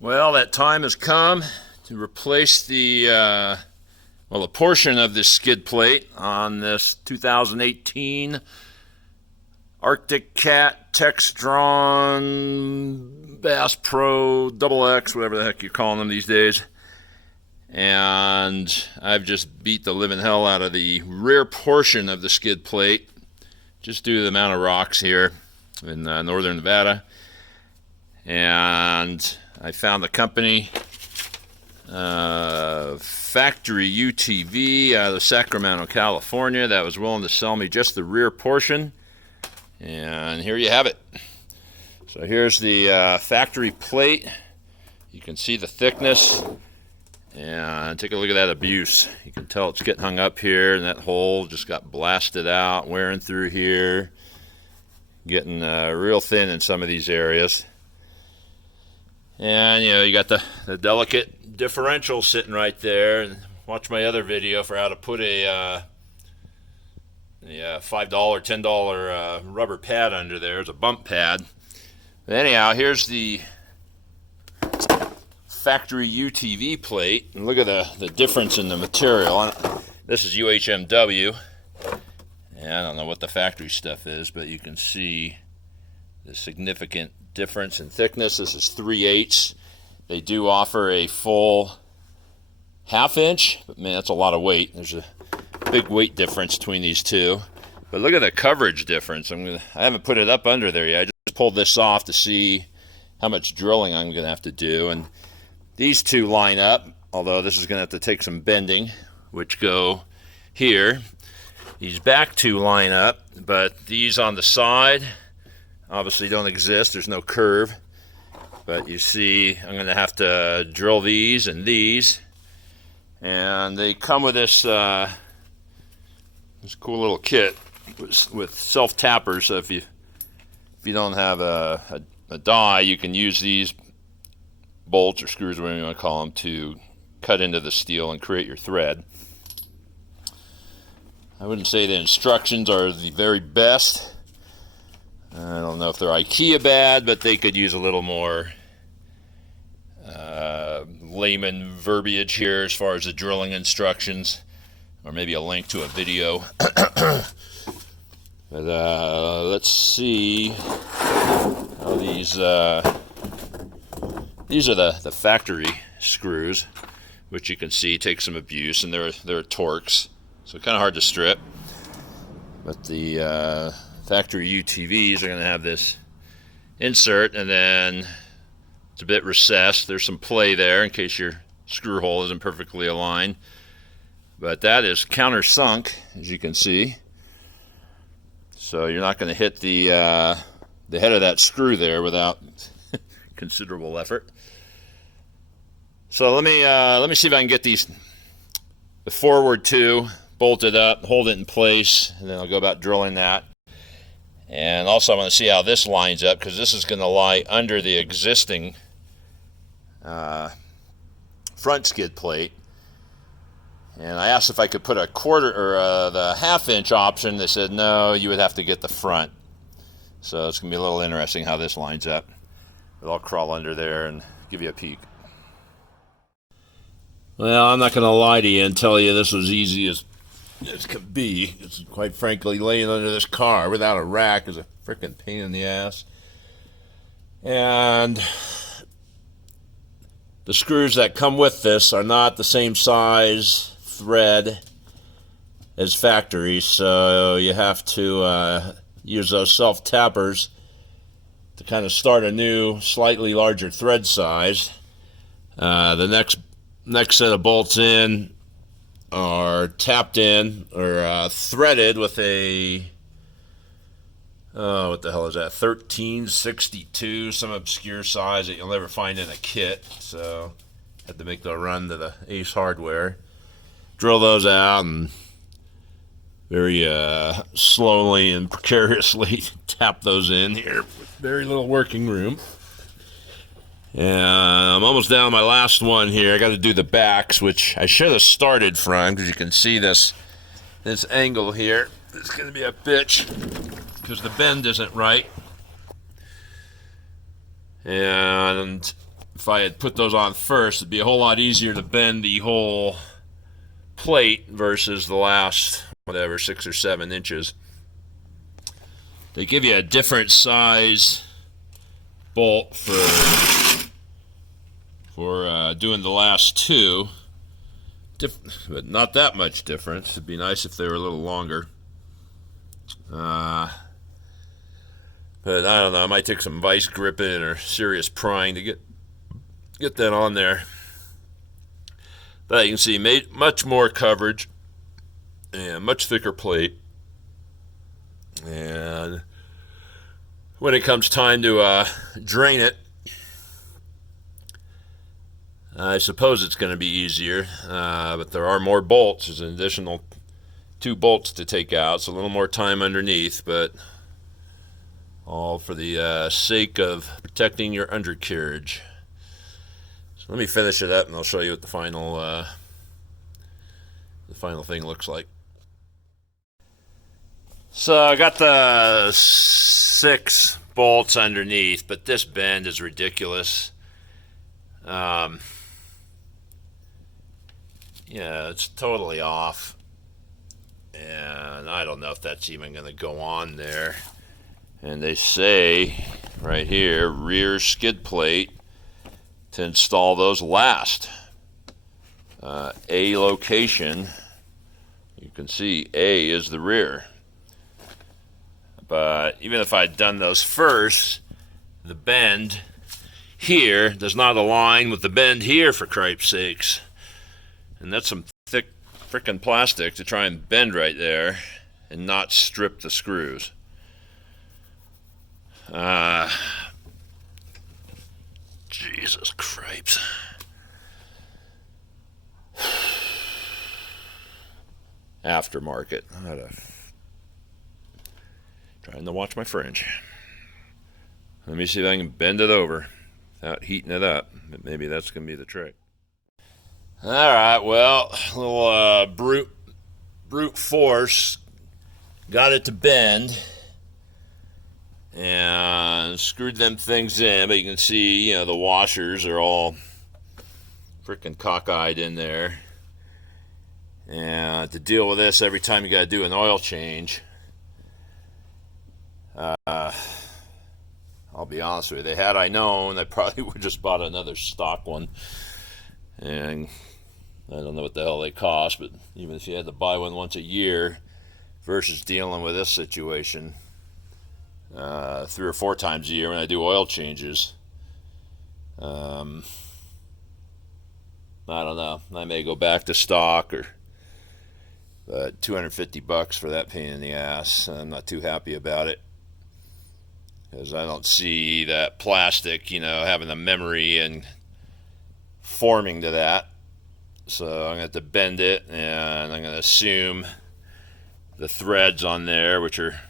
Well, that time has come to replace the a portion of this skid plate on this 2018 arcticcat Textron Bass Pro XX, whatever the heck you're calling them these days. And I've just beat the living hell out of the rear portion of the skid plate, just due to the amount of rocks here in northern Nevada. And I found the company, Factory UTV out of Sacramento, California, that was willing to sell me just the rear portion. And here you have it. So here's the factory plate. You can see the thickness. And take a look at that abuse. You can tell it's getting hung up here, and that hole just got blasted out, wearing through here, getting real thin in some of these areas. And you got the delicate differential sitting right there. And watch my other video for how to put a $5, $10 rubber pad under there. It's a bump pad. But anyhow, here's the factory UTV plate, and look at the difference in the material. This is UHMW, and I don't know what the factory stuff is, but you can see the significant difference in thickness. This is 3/8. They do offer a full half-inch, but man, that's a lot of weight. There's a big weight difference between these two. But look at the coverage difference. I haven't put it up under there yet. I just pulled this off to see how much drilling I'm going to have to do, and these two line up, although this is going to have to take some bending, which go here. These back two line up, but these on the side obviously don't exist. There's no curve. But you see, I'm going to have to drill these and these. And they come with this cool little kit with self-tappers. So if you don't have a die, you can use these bolts or screws, whatever you want to call them, to cut into the steel and create your thread. I wouldn't say the instructions are the very best. I don't know if they're IKEA bad, but they could use a little more layman verbiage here as far as the drilling instructions, or maybe a link to a video. But let's see how these are the factory screws, which you can see take some abuse, and they're Torx, so kind of hard to strip. But the factory UTVs are going to have this insert, and then it's a bit recessed. There's some play there in case your screw hole isn't perfectly aligned. But that is countersunk, as you can see. So you're not going to hit the head of that screw there without considerable effort. So let me see if I can get the forward two bolted up, hold it in place, and then I'll go about drilling that. And also I want to see how this lines up, because this is going to lie under the existing front skid plate. And I asked if I could put a quarter or the half-inch option. They said no, you would have to get the front. So it's going to be a little interesting how this lines up. But I'll crawl under there and give you a peek. Well, I'm not going to lie to you and tell you this was easy as could be. It's quite frankly, laying under this car without a rack is a freaking pain in the ass. And the screws that come with this are not the same size thread as factory, so you have to use those self-tappers to kind of start a new, slightly larger thread size. The next set of bolts in are tapped in or threaded with a what the hell is that, 1362, some obscure size that you'll never find in a kit. So had to make the run to the Ace Hardware, drill those out, and very slowly and precariously tap those in here with very little working room. And I'm almost down my last one here. I got to do the backs, which I should have started from, because you can see this angle here. It's going to be a bitch because the bend isn't right. And if I had put those on first, it'd be a whole lot easier to bend the whole plate versus the last, whatever, 6 or 7 inches. They give you a different size bolt for doing the last 2, but not that much difference. It'd be nice if they were a little longer. But I don't know, I might take some vice gripping or serious prying to get that on there. But you can see much more coverage and much thicker plate. And when it comes time to drain it, I suppose it's going to be easier, but there are more bolts. There's an additional 2 bolts to take out, so a little more time underneath, but all for the sake of protecting your undercarriage. So let me finish it up, and I'll show you what the final thing looks like. So I got the 6 bolts underneath, but this bend is ridiculous. Yeah, it's totally off, and I don't know if that's even going to go on there. And they say right here, rear skid plate to install those last. A location, you can see A is the rear. But even if I'd done those first, the bend here does not align with the bend here, for cripe's sakes. And that's some thick frickin' plastic to try and bend right there and not strip the screws. Jesus cripes. Aftermarket. Trying to watch my French. Let me see if I can bend it over without heating it up. Maybe that's going to be the trick. Alright, well, a little brute force got it to bend and screwed them things in, but you can see, the washers are all freaking cockeyed in there. And to deal with this, every time you got to do an oil change, I'll be honest with you, had I known, I probably would have just bought another stock one. And I don't know what the hell they cost, but even if you had to buy one once a year versus dealing with this situation 3 or 4 times a year when I do oil changes, I don't know. I may go back to stock, but $250 for that pain in the ass. I'm not too happy about it, because I don't see that plastic, having the memory and forming to that. So I'm going to have to bend it, and I'm going to assume the threads on there, which are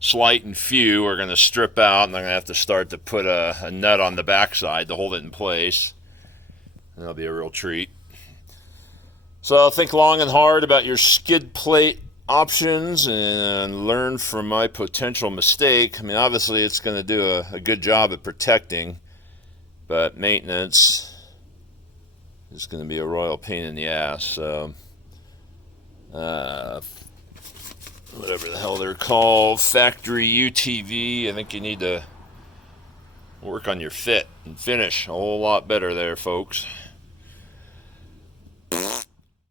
slight and few, are going to strip out, and I'm going to have to start to put a nut on the backside to hold it in place. And that'll be a real treat. So think long and hard about your skid plate options and learn from my potential mistake. I mean, obviously it's going to do a good job at protecting, but maintenance is going to be a royal pain in the ass. So whatever the hell they're called, factory UTV, I think you need to work on your fit and finish a whole lot better there, folks.